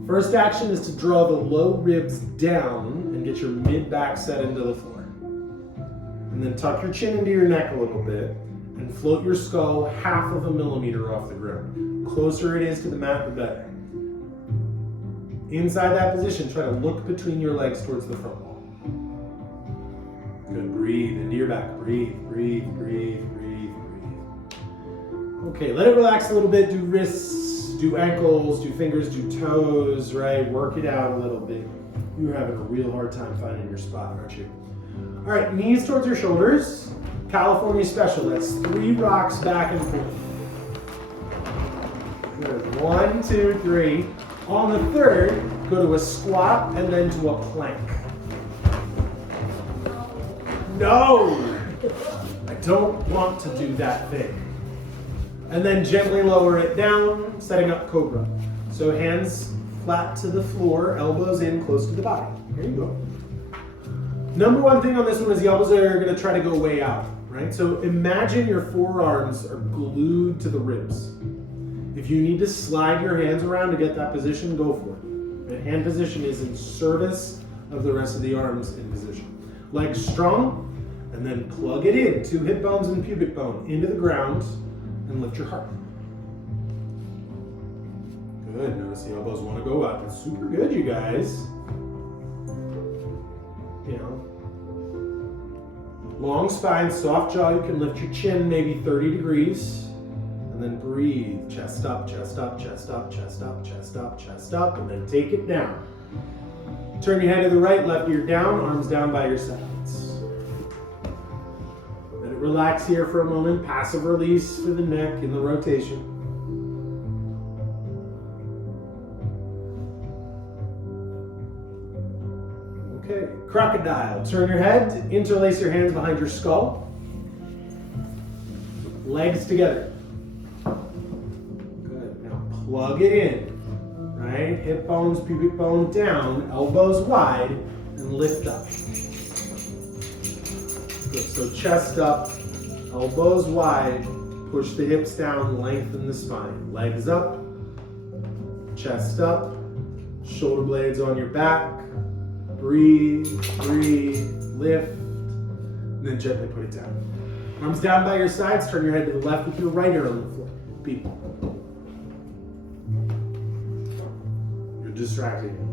First action is to draw the low ribs down and get your mid-back set into the floor. And then tuck your chin into your neck a little bit and float your skull 1/2 millimeter off the ground. Closer it is to the mat, the better. Inside that position, try to look between your legs towards the front wall. Good. Breathe into your back. Breathe, breathe, breathe, breathe, breathe. Okay, let it relax a little bit. Do wrists, do ankles, do fingers, do toes, right? Work it out a little bit. You're having a real hard time finding your spot, aren't you? All right, knees towards your shoulders. California special. That's 3 rocks back and forth. Good. 1, 2, 3. On the third, go to a squat and then to a plank. No! I don't want to do that thing. And then gently lower it down, setting up cobra. So hands flat to the floor, elbows in close to the body. Here you go. Number one thing on this one is the elbows are going to try to go way out, right? So imagine your forearms are glued to the ribs. If you need to slide your hands around to get that position, go for it. The hand position is in service of the rest of the arms in position. Legs strong, and then plug it in. 2 hip bones and pubic bone into the ground, and lift your heart. Good. Notice the elbows want to go up. It's super good, you guys. You know, long spine, soft jaw. You can lift your chin maybe 30 degrees, and then breathe. Chest up, chest up, chest up, chest up, chest up, chest up, and then take it down. Turn your head to the right, left ear down, arms down by your sides. Let it relax here for a moment. Passive release for the neck in the rotation. Okay, crocodile. Turn your head, interlace your hands behind your skull. Legs together. Good. Now plug it in. Right? Hip bones, pubic bone down, elbows wide, and lift up. Good. So chest up, elbows wide, push the hips down, lengthen the spine. Legs up, chest up, shoulder blades on your back. Breathe, breathe, lift, and then gently put it down. Arms down by your sides, turn your head to the left with your right ear on the floor. People. You're distracting him.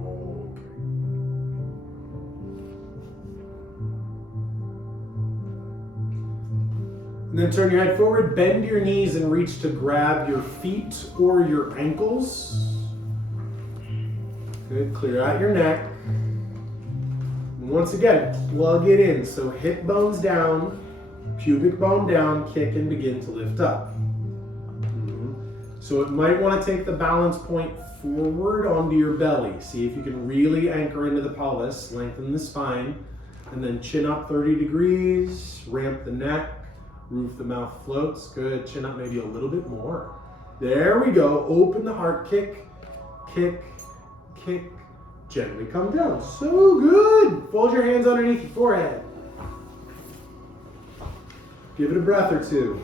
Okay. And then turn your head forward, bend your knees and reach to grab your feet or your ankles. Good, clear out your neck. And once again, plug it in. So hip bones down, pubic bone down, kick and begin to lift up. So it might want to take the balance point forward onto your belly. See if you can really anchor into the pelvis, lengthen the spine, and then chin up 30 degrees, ramp the neck, roof the mouth floats. Good, chin up maybe a little bit more. There we go, open the heart, kick, kick, kick, gently come down. So good. Fold your hands underneath your forehead. Give it a breath or two.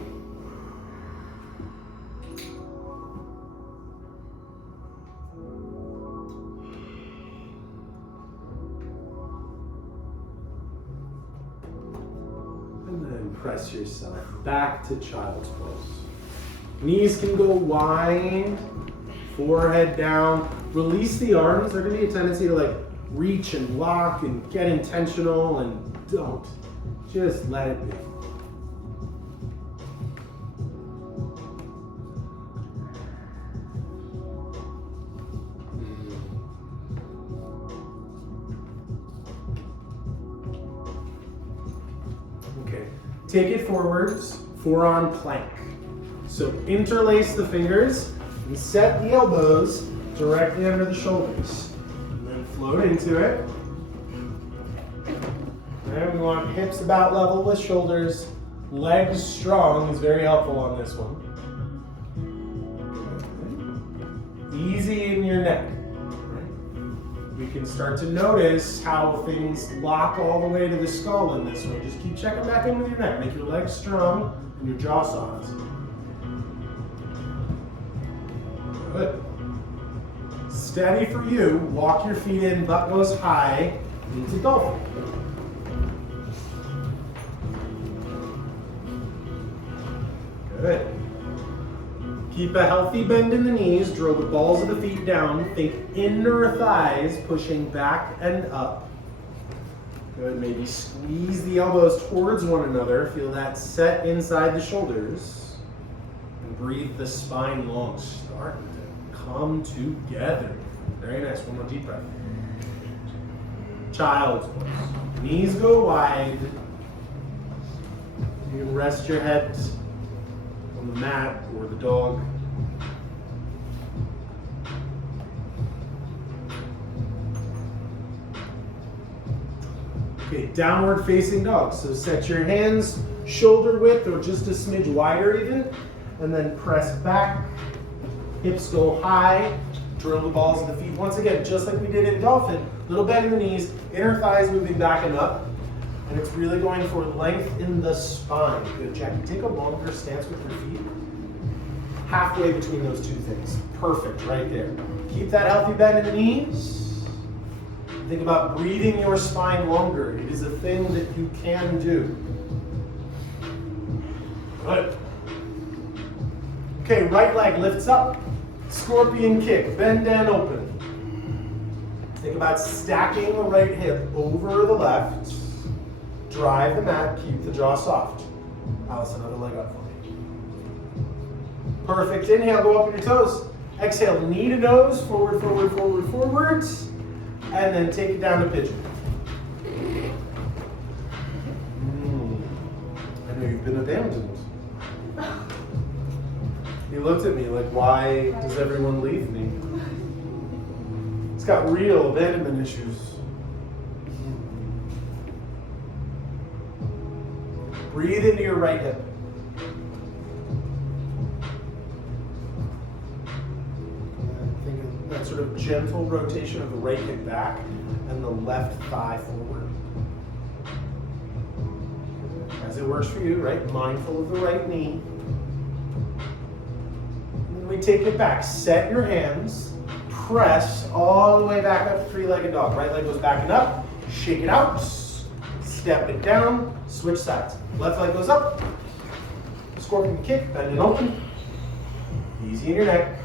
press yourself back to child's pose. Knees can go wide, forehead down. Release the arms. There's going to be a tendency to like reach and lock and get intentional, and don't. Just let it be. Okay, take it forwards, forearm plank. So interlace the fingers and set the elbows directly under the shoulders. And then float into it. And we want hips about level with shoulders. Legs strong is very helpful on this one. Easy in your neck. We can start to notice how things lock all the way to the skull in this one. Just keep checking back in with your neck. Make your legs strong and your jaw soft. Good. Steady for you. Walk your feet in, butt goes high into dolphin. Good. Keep a healthy bend in the knees. Draw the balls of the feet down. Think inner thighs pushing back and up. Good. Maybe squeeze the elbows towards one another. Feel that set inside the shoulders. And breathe the spine long. Starting to come together. Very nice. One more deep breath. Child's pose. Knees go wide. You can rest your head on the mat or the dog. Okay, downward facing dog. So set your hands shoulder width or just a smidge wider even, and then press back. Hips go high. Drill the balls of the feet. Once again, just like we did in dolphin, little bend in the knees, inner thighs moving back and up. And it's really going for length in the spine. Good, Jackie. Take a longer stance with your feet. Halfway between those two things. Perfect, right there. Keep that healthy bend in the knees. Think about breathing your spine longer. It is a thing that you can do. Good. Okay, right leg lifts up. Scorpion kick. Bend and open. Think about stacking the right hip over the left. Drive the mat, keep the jaw soft. Alice, another leg up for me. Perfect. Inhale, go up on your toes. Exhale, knee to nose, forward, forward, forward, forward. And then take it down to pigeon. I know you've been abandoned. He looked at me like, why does everyone leave me? He's got real abandonment issues. Breathe into your right hip. Think of that sort of gentle rotation of the right hip back and the left thigh forward. As it works for you, right? Mindful of the right knee. And then we take it back. Set your hands. Press all the way back up to three-legged dog. Right leg goes back and up. Shake it out. Step it down. Switch sides. Left leg goes up. Scorpion kick, bend and open. Easy in your neck.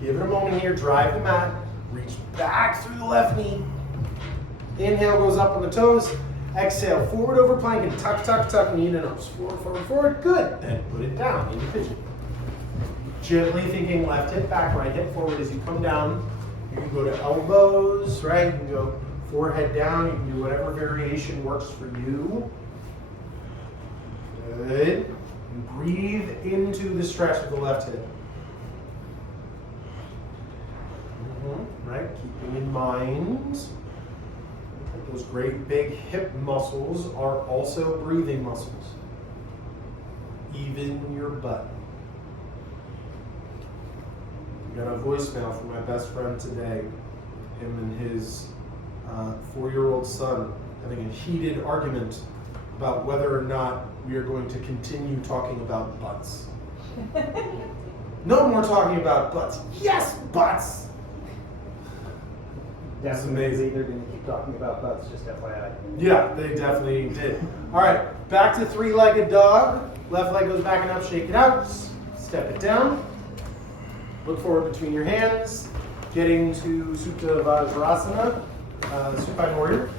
Give it a moment here. Drive the mat. Reach back through the left knee. Inhale goes up on the toes. Exhale, forward over plank and tuck, tuck, tuck, knee to nose. Forward, forward, forward. Good. Then put it down into pigeon. Gently thinking left hip back, right hip forward as you come down. You can go to elbows, right? You can go forehead down. You can do whatever variation works for you. Good. And breathe into the stretch of the left hip. Right? Keeping in mind that those great big hip muscles are also breathing muscles. Even your butt. I got a voicemail from my best friend today. Him and his 4-year-old son having a heated argument about whether or not we are going to continue talking about butts. No more talking about butts. Yes, butts! amazing. They're going to keep talking about butts, just FYI. Yeah, they definitely did. All right, back to three-legged dog. Left leg goes back and up, shake it out. Step it down. Look forward between your hands. Getting to Supta Vajrasana, supine warrior.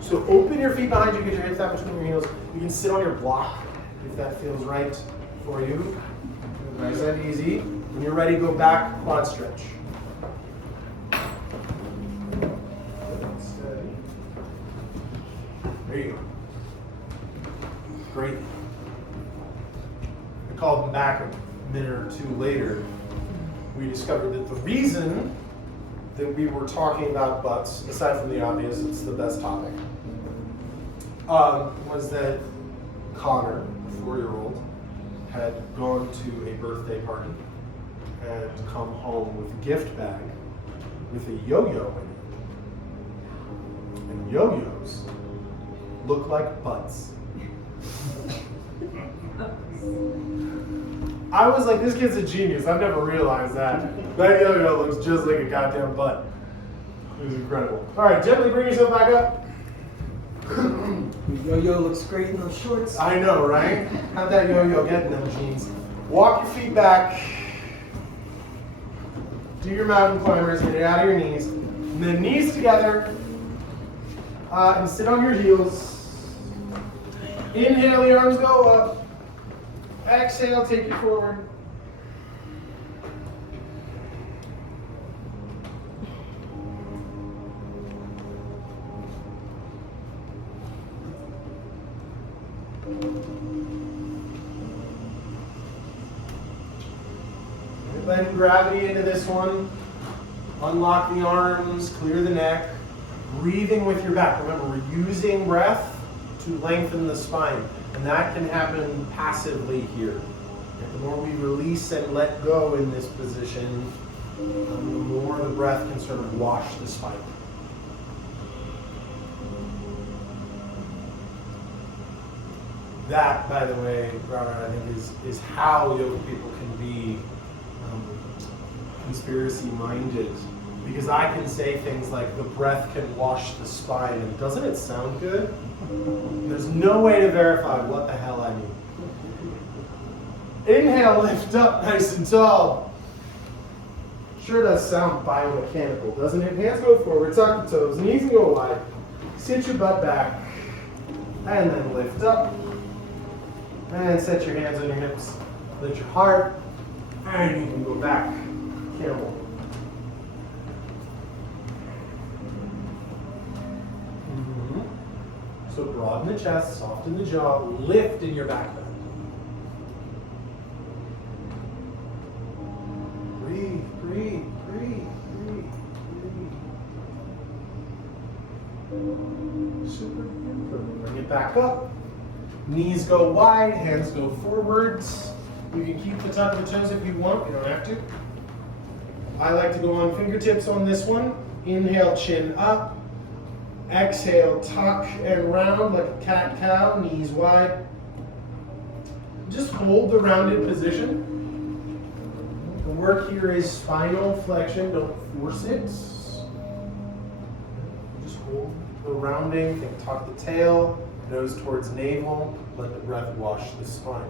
So open your feet behind you, get your hips out between your heels. You can sit on your block if that feels right for you. Nice and easy. When you're ready, go back, quad stretch. Steady. There you go. Great. I called them back a minute or two later. We discovered that the reason that we were talking about butts, aside from the obvious, it's the best topic, was that Connor, the 4-year-old, had gone to a birthday party and come home with a gift bag with a yo-yo in it. And yo-yos look like butts. I was like, this kid's a genius. I've never realized that. That yo-yo looks just like a goddamn butt. It was incredible. All right, gently bring yourself back up. Yo-yo looks great in those shorts. I know, right? How'd that yo-yo get in them jeans? Walk your feet back. Do your mountain climbers, get it out of your knees. And then knees together. And sit on your heels. Inhale, your arms go up. Exhale, take you forward. Blend gravity into this one. Unlock the arms, clear the neck. Breathing with your back. Remember, we're using breath to lengthen the spine. And that can happen passively here. And the more we release and let go in this position, the more the breath can sort of wash the spine. That, by the way, Robert, I think is how yoga people can be conspiracy-minded. Because I can say things like, the breath can wash the spine, and doesn't it sound good? There's no way to verify what the hell I mean. Inhale, lift up nice and tall. Sure does sound biomechanical, doesn't it? Hands go forward, tuck the toes, knees can go wide. Sit your butt back, and then lift up. And set your hands on your hips. Lift your heart, and you can go back. Camel. So broaden the chest, soften the jaw, lift in your back bend. Breathe, breathe, breathe, breathe, breathe. Super good. Bring it back up. Knees go wide, hands go forwards. You can keep the top of the toes if you want, you don't have to. I like to go on fingertips on this one. Inhale, chin up. Exhale, tuck and round like a cat-cow, knees wide. Just hold the rounded position. The work here is spinal flexion, don't force it. Just hold the rounding, think tuck the tail, nose towards navel, let the breath wash the spine.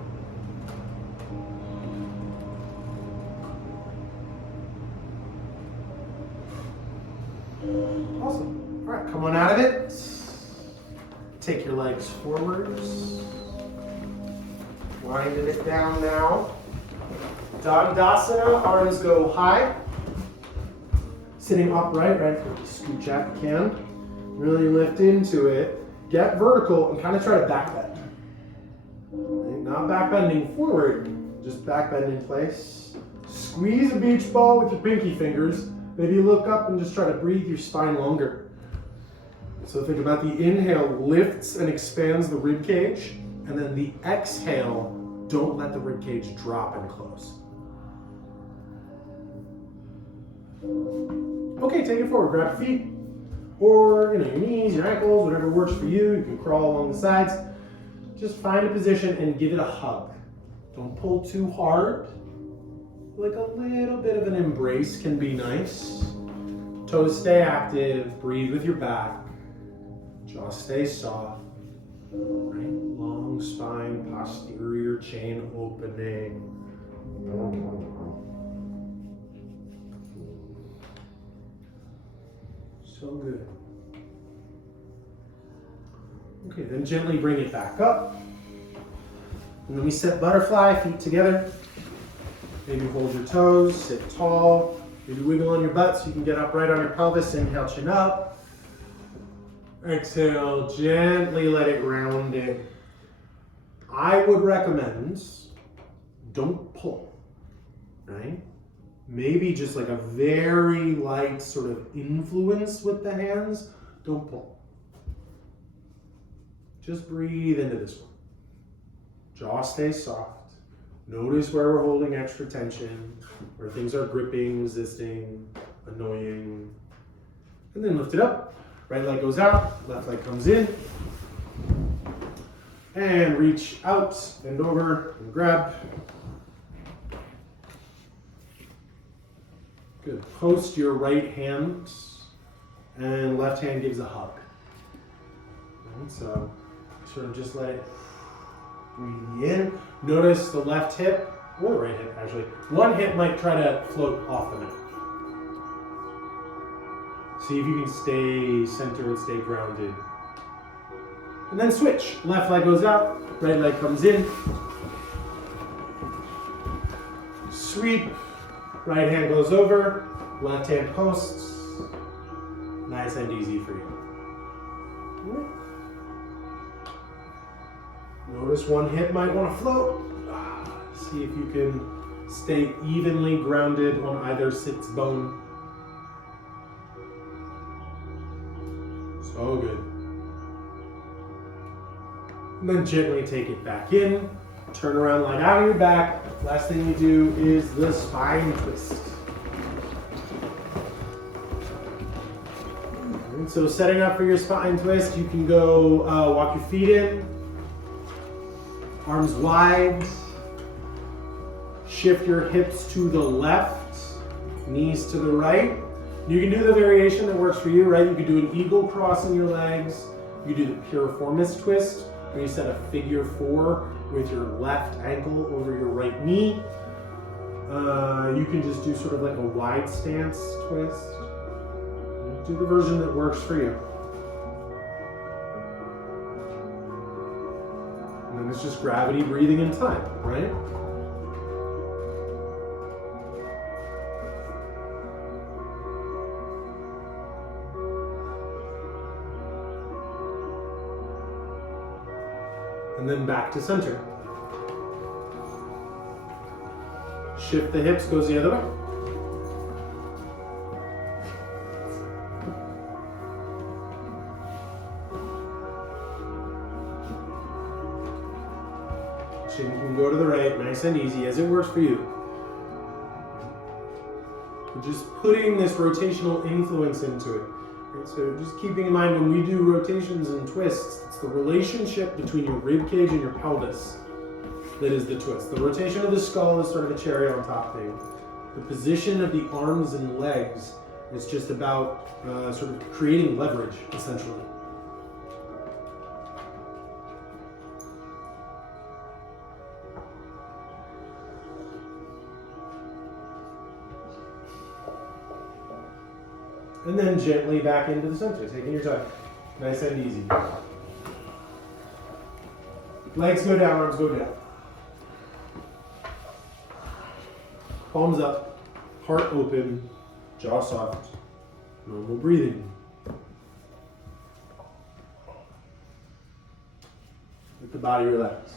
Awesome. All right, come on out of it. Take your legs forwards. Winding it down now. Dandasana, arms go high. Sitting upright, right? Scooch out if you can. Really lift into it. Get vertical and kind of try to back bend. Not back bending forward, just back bend in place. Squeeze a beach ball with your pinky fingers. Maybe look up and just try to breathe your spine longer. So think about the inhale lifts and expands the rib cage, and then the exhale, don't let the rib cage drop and close. Okay, take it forward. Grab your feet, or your knees, your ankles, whatever works for you. You can crawl along the sides. Just find a position and give it a hug. Don't pull too hard. Like a little bit of an embrace can be nice. Toes stay active, breathe with your back. Jaw stays soft. Right? Long spine, posterior chain opening. So good. Okay, then gently bring it back up. And then we set butterfly, feet together. Maybe hold your toes, sit tall. Maybe wiggle on your butt so you can get upright on your pelvis. Inhale, chin up. Exhale, gently let it round in. I would recommend don't pull, right? Maybe just like a very light sort of influence with the hands. Don't pull. Just breathe into this one. Jaw stays soft. Notice where we're holding extra tension, where things are gripping, resisting, annoying. And then lift it up. Right leg goes out, left leg comes in. And reach out, bend over, and grab. Good. Post your right hand, and left hand gives a hug. And so sort of just let it breathe in. Notice the left hip, or the right hip actually. One hip might try to float off the mat. See if you can stay centered, stay grounded. And then switch. Left leg goes out, right leg comes in. Sweep. Right hand goes over, left hand posts. Nice and easy for you. Notice one hip might want to float. See if you can stay evenly grounded on either sits bone. So good. And then gently take it back in. Turn around, lie down on your back. Last thing you do is the spine twist. And so setting up for your spine twist, you can go walk your feet in. Arms wide. Shift your hips to the left. Knees to the right. You can do the variation that works for you, right? You could do an eagle crossing your legs. You could do the piriformis twist, where you set a figure 4 with your left ankle over your right knee. You can just do sort of like a wide stance twist. Do the version that works for you. And then it's just gravity, breathing, and time, right? And then back to center. Shift the hips, goes the other way. Chin can go to the right, nice and easy, as it works for you. We're just putting this rotational influence into it. Right, so just keeping in mind when we do rotations and twists, it's the relationship between your rib cage and your pelvis that is the twist. The rotation of the skull is sort of a cherry on top thing. The position of the arms and legs is just about sort of creating leverage, essentially. And then gently back into the center, taking your time. Nice and easy. Legs go down, arms go down. Palms up, heart open, jaw soft, normal breathing. Let the body relax.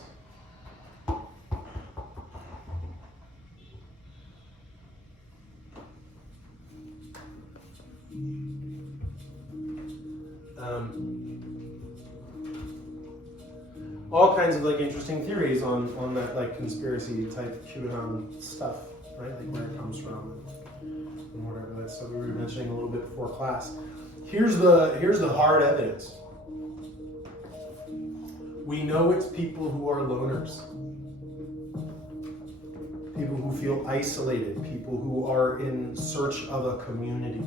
All kinds of like interesting theories on that like conspiracy type QAnon stuff, right? Like where it comes from and whatever that stuff we were mentioning a little bit before class. Here's the hard evidence. We know it's people who are loners. People who feel isolated, people who are in search of a community.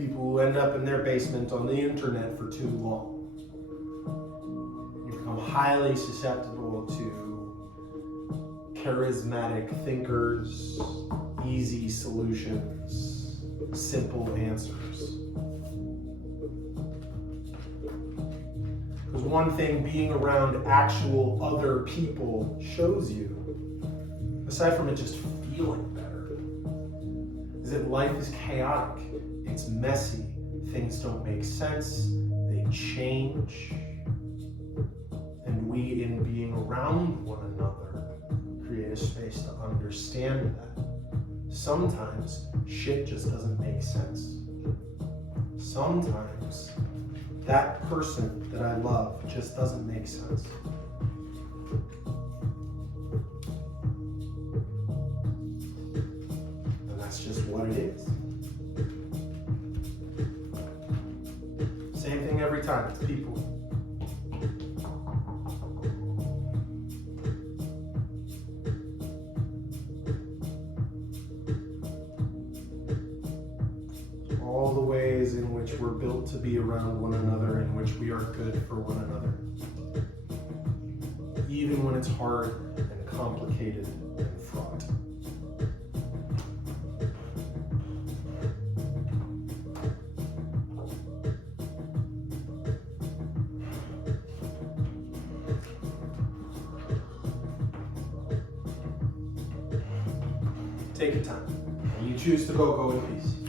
people who end up in their basement on the internet for too long. You become highly susceptible to charismatic thinkers, easy solutions, simple answers. Because one thing being around actual other people shows you, aside from it just feeling better, is that life is chaotic, it's messy, things don't make sense, they change. And we, in being around one another, create a space to understand that. Sometimes shit just doesn't make sense. Sometimes that person that I love just doesn't make sense. And that's just what it is. Same thing every time, it's people. All the ways in which we're built to be around one another, in which we are good for one another. Even when it's hard and complicated and fraught. Take your time. When you choose to go in peace.